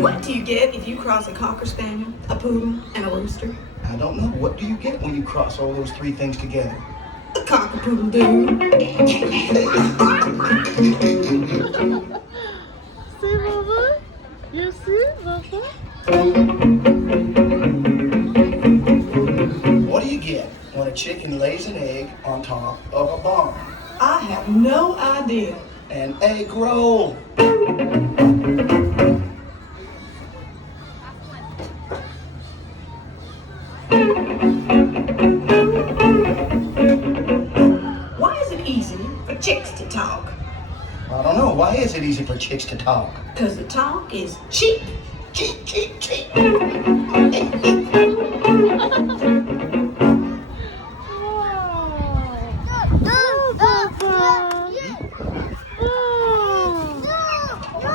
What do you get if you cross a Cocker Spaniel, a Poodle, and a Rooster? I don't know. What do you get when you cross all those three things together? A Cock-a-Poodle-Doo. See, Baba? You see, Baba? What do you get when a chicken lays an egg on top of a barn? I have no idea. An egg roll. Why is it easy for chicks to talk? I don't know. Why is it easy for chicks to talk? Because the talk is cheap. Cheep, cheep, cheep. Wow.